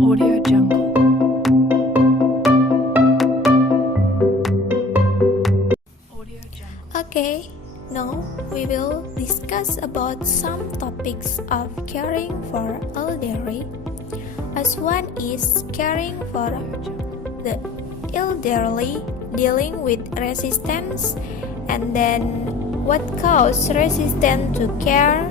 Audio Jungle. Audio Jungle. Okay, now we will discuss about some topics of caring for elderly. As one is caring for the elderly, dealing with resistance, and then what causes resistance to care,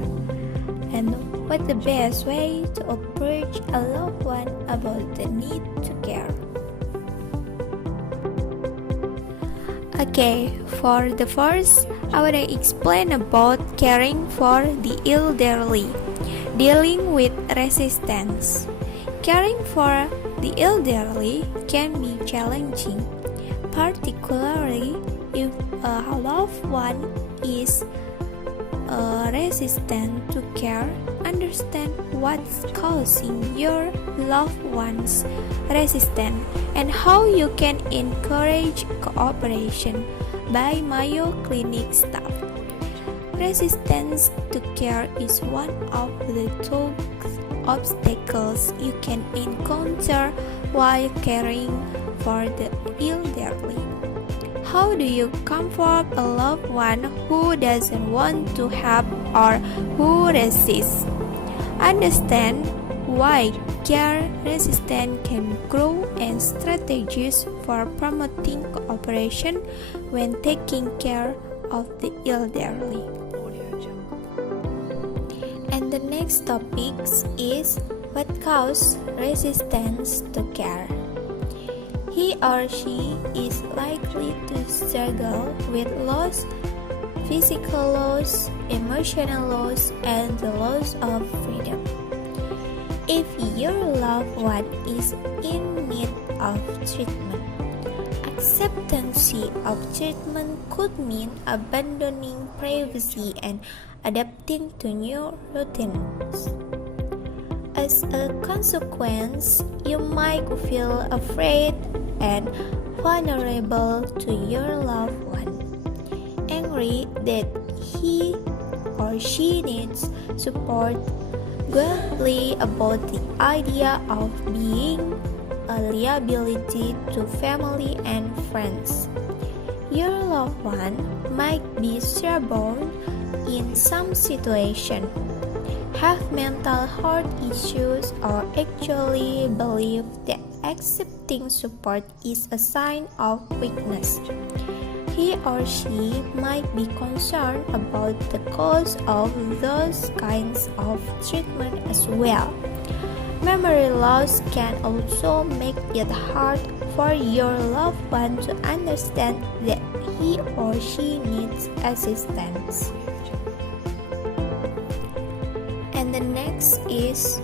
and what the best way to approach a loved one about the need to care. Okay, for the first, I want to explain about caring for the elderly, dealing with resistance. Caring for the elderly can be challenging, particularly if a loved one is resistant to care. Understand what's causing your loved one's resistance and how you can encourage cooperation by Mayo Clinic staff. Resistance to care is one of the two obstacles you can encounter while caring for the elderly. How do you comfort a loved one who doesn't want to help or who resists? Understand why care resistance can grow and strategies for promoting cooperation when taking care of the elderly. And the next topic is what causes resistance to care. He or she is likely to struggle with loss, physical loss, emotional loss, and the loss of freedom. If your loved one is in need of treatment, acceptance of treatment could mean abandoning privacy and adapting to new routines. As a consequence, you might feel afraid and vulnerable to your loved one, angry that he or she needs support, guilty about the idea of being a liability to family and friends. Your loved one might be stubborn in some situations, have mental health issues, or actually believe that accepting support is a sign of weakness. He or she might be concerned about the cost of those kinds of treatment as well. Memory loss can also make it hard for your loved one to understand that he or she needs assistance. And the next is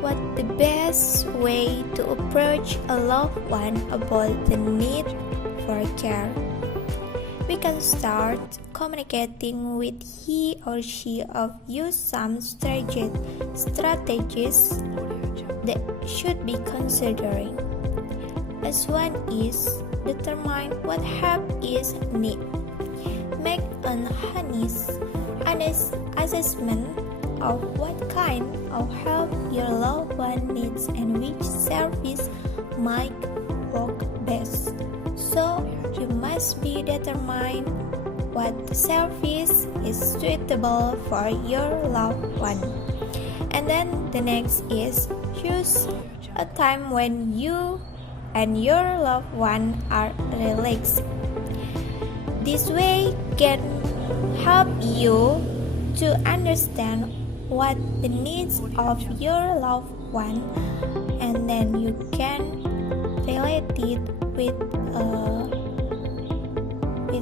what the best way to approach a loved one about the need for care. We can start communicating with he or she of use some strategies that should be considering. As one is determine what help is needed. Make an honest assessment of what kind of help your loved one needs and which service might work best. So you must be determined what service is suitable for your loved one. And then the next is choose a time when you and your loved one are relaxed. This way can help you to understand what the needs of your loved one, and then you can relate it with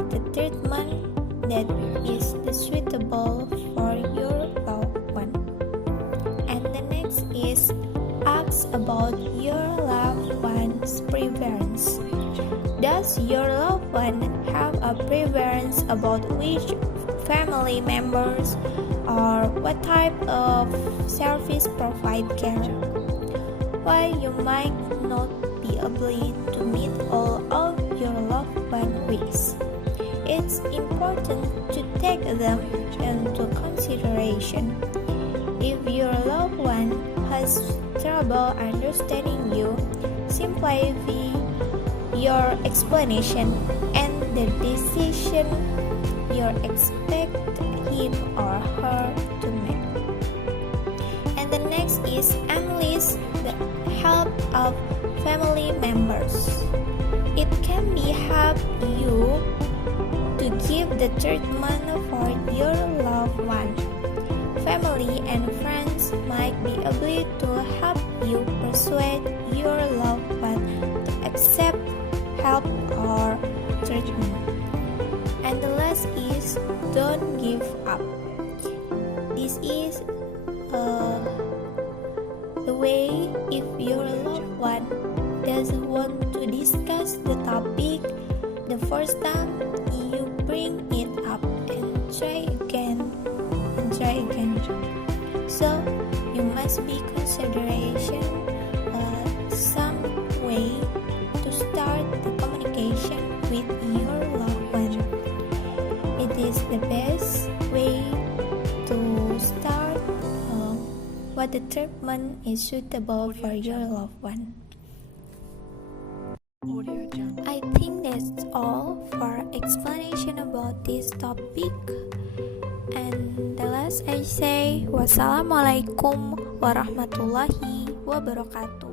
the treatment that is suitable for your loved one. And the next is ask about your loved one's preference. Does your loved one have a preference about which family members or what type of service provide care? While you might not be able to meet all of your loved one's wishes, it's important to take them into consideration. If your loved one has trouble understanding you, simplify your explanation and the decision you expect him or her to make. And the next is enlist the help of family members. It can be help you to give the treatment for your loved one. Family and friends might be able to help you persuade your loved one to accept help or treatment. And the last is don't give up. This is the way if your loved one doesn't want to discuss the topic the first time, you bring it up and try again and try again. So you must be consideration some way to start the communication with your loved one. It is the best way to start what the treatment is suitable for your loved one. Audio Jungle. I think that's all for explanation about this topic. And the last I say, wassalamualaikum warahmatullahi wabarakatuh.